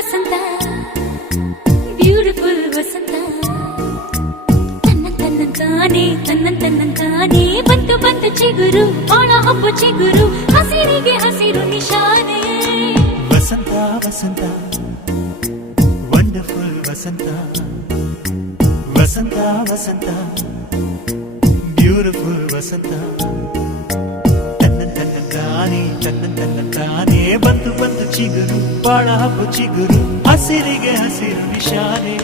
ವಸಂತ beautiful ವಸಂತ ತನ್ನಂತಾನೆ ಬಂತು ಬಂತು ಚಿಗುರು ಬಾಳ ಹಬ್ಬ ಚಿಗುರು ಹಸಿರಿಗೆ ಹಸಿರು ನಿಶಾನೆ ವಸಂತ ವಸಂತ ವಂಡರ್ಫುಲ್ ವಸಂತ ವಸಂತ ವಸಂತ ಬ್ಯೂಟಿಫುಲ್ ವಸಂತ ತನ್ನಂತಾನೆ ಬಂತು ಬಂತು ಚಿಗುರು ಬಾಳ ಹಬ್ಬ ಚಿಗುರು ಹಸಿರಿಗೆ ಹಸಿರು ನಿಶಾನೆ